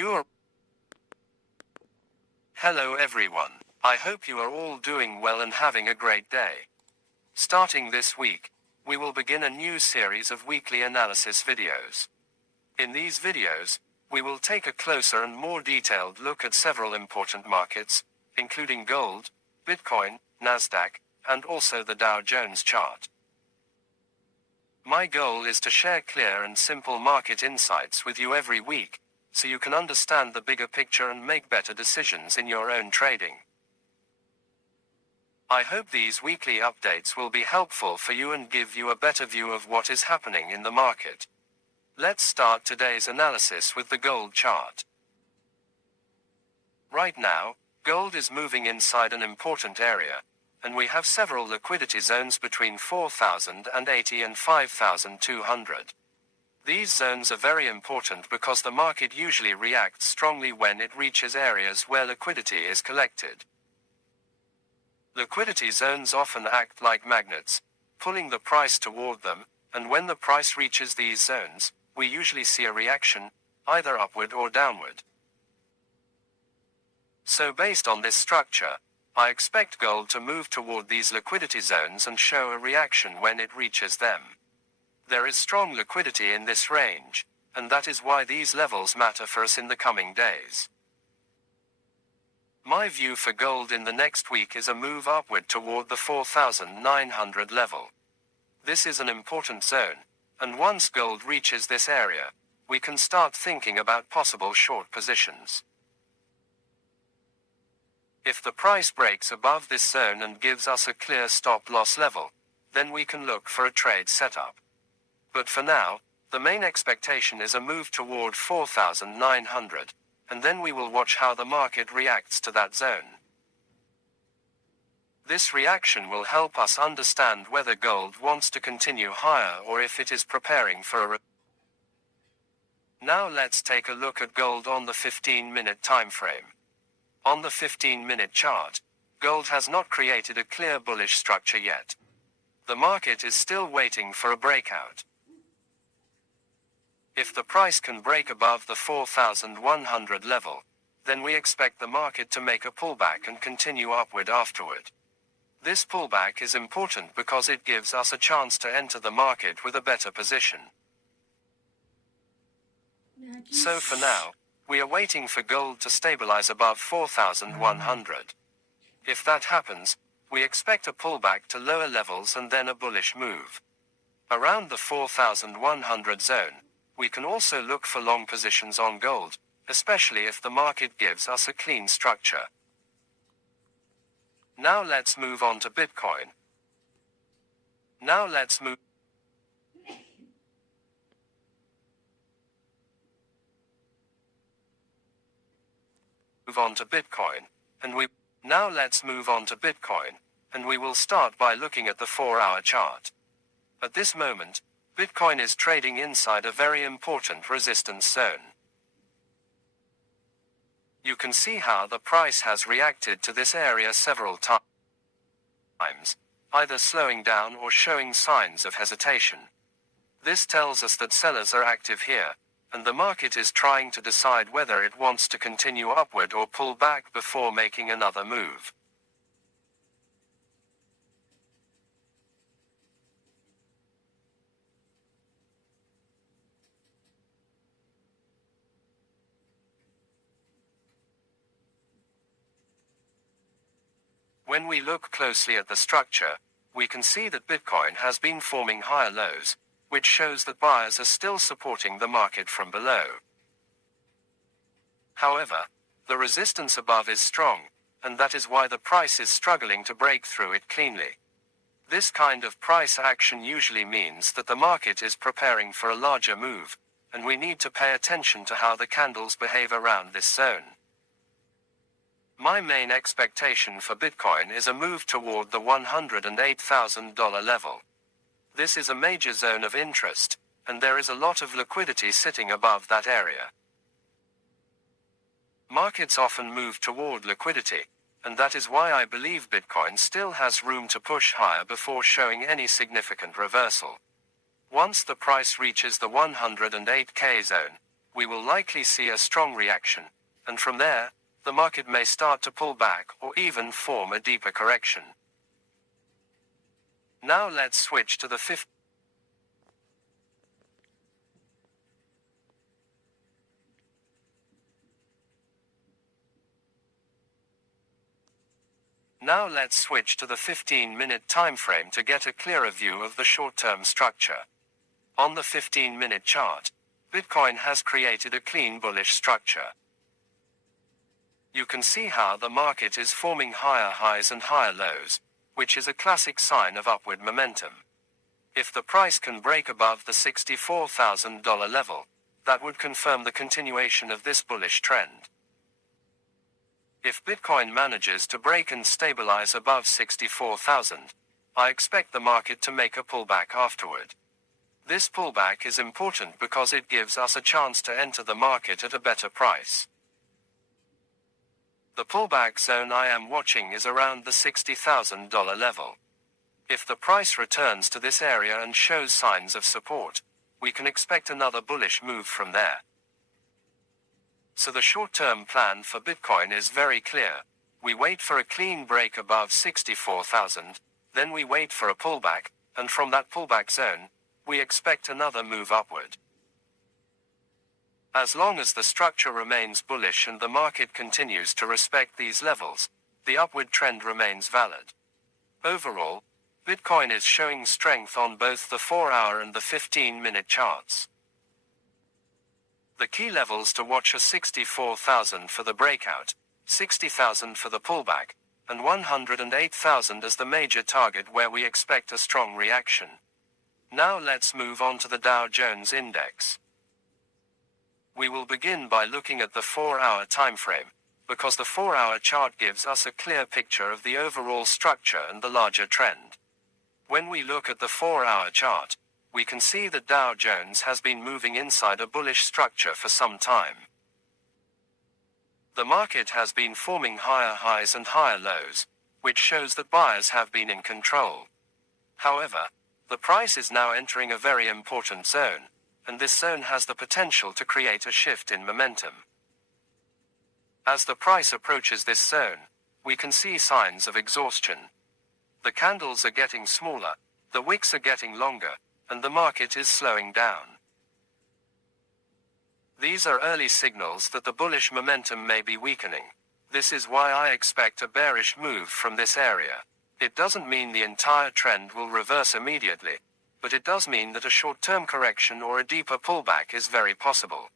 EUR. Hello everyone. I hope you are all doing well and having a great day. Starting this week, we will begin a new series of weekly analysis videos. In these videos, we will take a closer and more detailed look at several important markets, including gold, Bitcoin, Nasdaq, and also the Dow Jones chart. My goal is to share clear and simple market insights with you every week, so you can understand the bigger picture and make better decisions in your own trading. I hope these weekly updates will be helpful for you and give you a better view of what is happening in the market. Let's start today's analysis with the gold chart. Right now, gold is moving inside an important area, and we have several liquidity zones between 4,080 and 5,200. These zones are very important because the market usually reacts strongly when it reaches areas where liquidity is collected. Liquidity zones often act like magnets, pulling the price toward them, and when the price reaches these zones, we usually see a reaction, either upward or downward. So based on this structure, I expect gold to move toward these liquidity zones and show a reaction when it reaches them. There is strong liquidity in this range, and that is why these levels matter for us in the coming days. My view for gold in the next week is a move upward toward the 4,900 level. This is an important zone, and once gold reaches this area, we can start thinking about possible short positions. If the price breaks above this zone and gives us a clear stop-loss level, then we can look for a trade setup. But for now, the main expectation is a move toward 4,900, and then we will watch how the market reacts to that zone. This reaction will help us understand whether gold wants to continue higher or if it is preparing for a Now let's take a look at gold on the 15-minute time frame. On the 15-minute chart, gold has not created a clear bullish structure yet. The market is still waiting for a breakout. If the price can break above the 4,100 level, then we expect the market to make a pullback and continue upward afterward. This pullback is important because it gives us a chance to enter the market with a better position. So for now, we are waiting for gold to stabilize above 4,100. If that happens, we expect a pullback to lower levels and then a bullish move. Around the 4,100 zone, we can also look for long positions on gold, especially if the market gives us a clean structure. Now let's move on to Bitcoin. Let's move on to Bitcoin, and we will start by looking at the 4-hour chart. At this moment, Bitcoin is trading inside a very important resistance zone. You can see how the price has reacted to this area several times, either slowing down or showing signs of hesitation. This tells us that sellers are active here, and the market is trying to decide whether it wants to continue upward or pull back before making another move. When we look closely at the structure, we can see that Bitcoin has been forming higher lows, which shows that buyers are still supporting the market from below. However, the resistance above is strong, and that is why the price is struggling to break through it cleanly. This kind of price action usually means that the market is preparing for a larger move, and we need to pay attention to how the candles behave around this zone. My main expectation for Bitcoin is a move toward the $108,000 level. This is a major zone of interest, and there is a lot of liquidity sitting above that area. Markets often move toward liquidity, and that is why I believe Bitcoin still has room to push higher before showing any significant reversal. Once the price reaches the 108K zone, we will likely see a strong reaction, and from there, the market may start to pull back or even form a deeper correction. Now let's switch to the 15 Now let's switch to the 15-minute time frame to get a clearer view of the short-term structure. On the 15-minute chart, Bitcoin has created a clean bullish structure. You can see how the market is forming higher highs and higher lows, which is a classic sign of upward momentum. If the price can break above the $64,000 level, that would confirm the continuation of this bullish trend. If Bitcoin manages to break and stabilize above 64,000, I expect the market to make a pullback afterward. This pullback is important because it gives us a chance to enter the market at a better price. The pullback zone I am watching is around the $60,000 level. If the price returns to this area and shows signs of support, we can expect another bullish move from there. So the short-term plan for Bitcoin is very clear. We wait for a clean break above 64,000, then we wait for a pullback, and from that pullback zone, we expect another move upward. As long as the structure remains bullish and the market continues to respect these levels, the upward trend remains valid. Overall, Bitcoin is showing strength on both the 4-hour and the 15-minute charts. The key levels to watch are 64,000 for the breakout, 60,000 for the pullback, and 108,000 as the major target where we expect a strong reaction. Now let's move on to the Dow Jones Index. We will begin by looking at the 4-hour time frame, because the 4-hour chart gives us a clear picture of the overall structure and the larger trend. When we look at the 4-hour chart, we can see that Dow Jones has been moving inside a bullish structure for some time. The market has been forming higher highs and higher lows, which shows that buyers have been in control. However, the price is now entering a very important zone, and this zone has the potential to create a shift in momentum. As the price approaches this zone, we can see signs of exhaustion. The candles are getting smaller, the wicks are getting longer, and the market is slowing down. These are early signals that the bullish momentum may be weakening. This is why I expect a bearish move from this area. It doesn't mean the entire trend will reverse immediately, but it does mean that a short-term correction or a deeper pullback is very possible.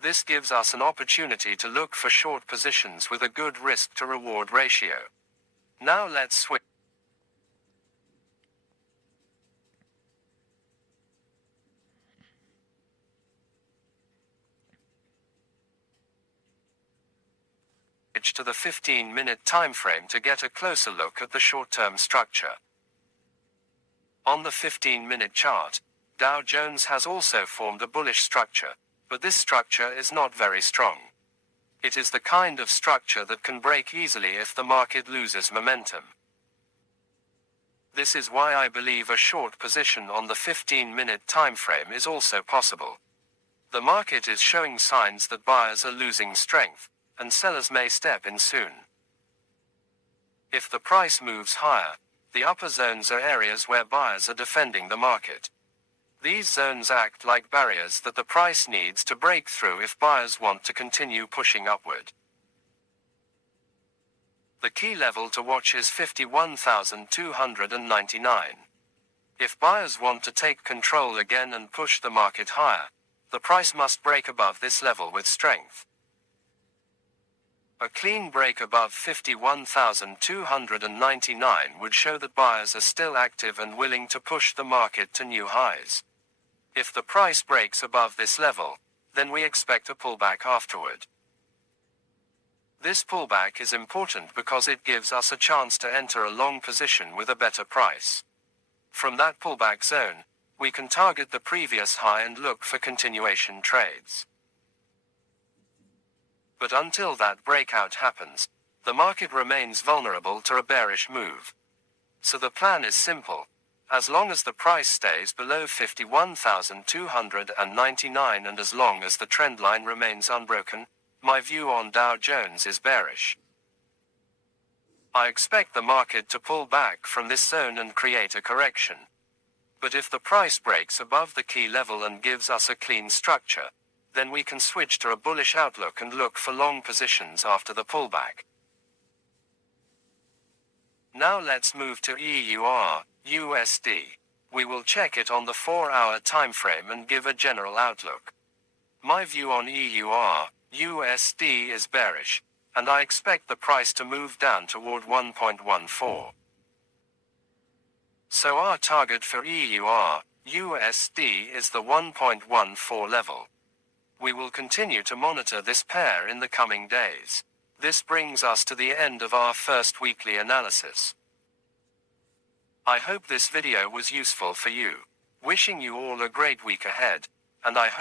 This gives us an opportunity to look for short positions with a good risk-to-reward ratio. Now let's switch to the 15-minute time frame to get a closer look at the short-term structure. On the 15-minute chart, Dow Jones has also formed a bullish structure, but this structure is not very strong. It is the kind of structure that can break easily if the market loses momentum. This is why I believe a short position on the 15-minute time frame is also possible. The market is showing signs that buyers are losing strength, and sellers may step in soon. If the price moves higher, the upper zones are areas where buyers are defending the market. These zones act like barriers that the price needs to break through if buyers want to continue pushing upward. The key level to watch is 51,299. If buyers want to take control again and push the market higher, the price must break above this level with strength. A clean break above 51,299 would show that buyers are still active and willing to push the market to new highs. If the price breaks above this level, then we expect a pullback afterward. This pullback is important because it gives us a chance to enter a long position with a better price. From that pullback zone, we can target the previous high and look for continuation trades. But until that breakout happens, the market remains vulnerable to a bearish move. So the plan is simple. As long as the price stays below 51,299 and as long as the trend line remains unbroken, my view on Dow Jones is bearish. I expect the market to pull back from this zone and create a correction. But if the price breaks above the key level and gives us a clean structure, then we can switch to a bullish outlook and look for long positions after the pullback. Now let's move to EUR, USD. We will check it on the 4-hour time frame and give a general outlook. My view on EUR, USD is bearish, and I expect the price to move down toward 1.14. So our target for EUR, USD is the 1.14 level. We will continue to monitor this pair in the coming days. This brings us to the end of our first weekly analysis. I hope this video was useful for you. Wishing you all a great week ahead, and I hope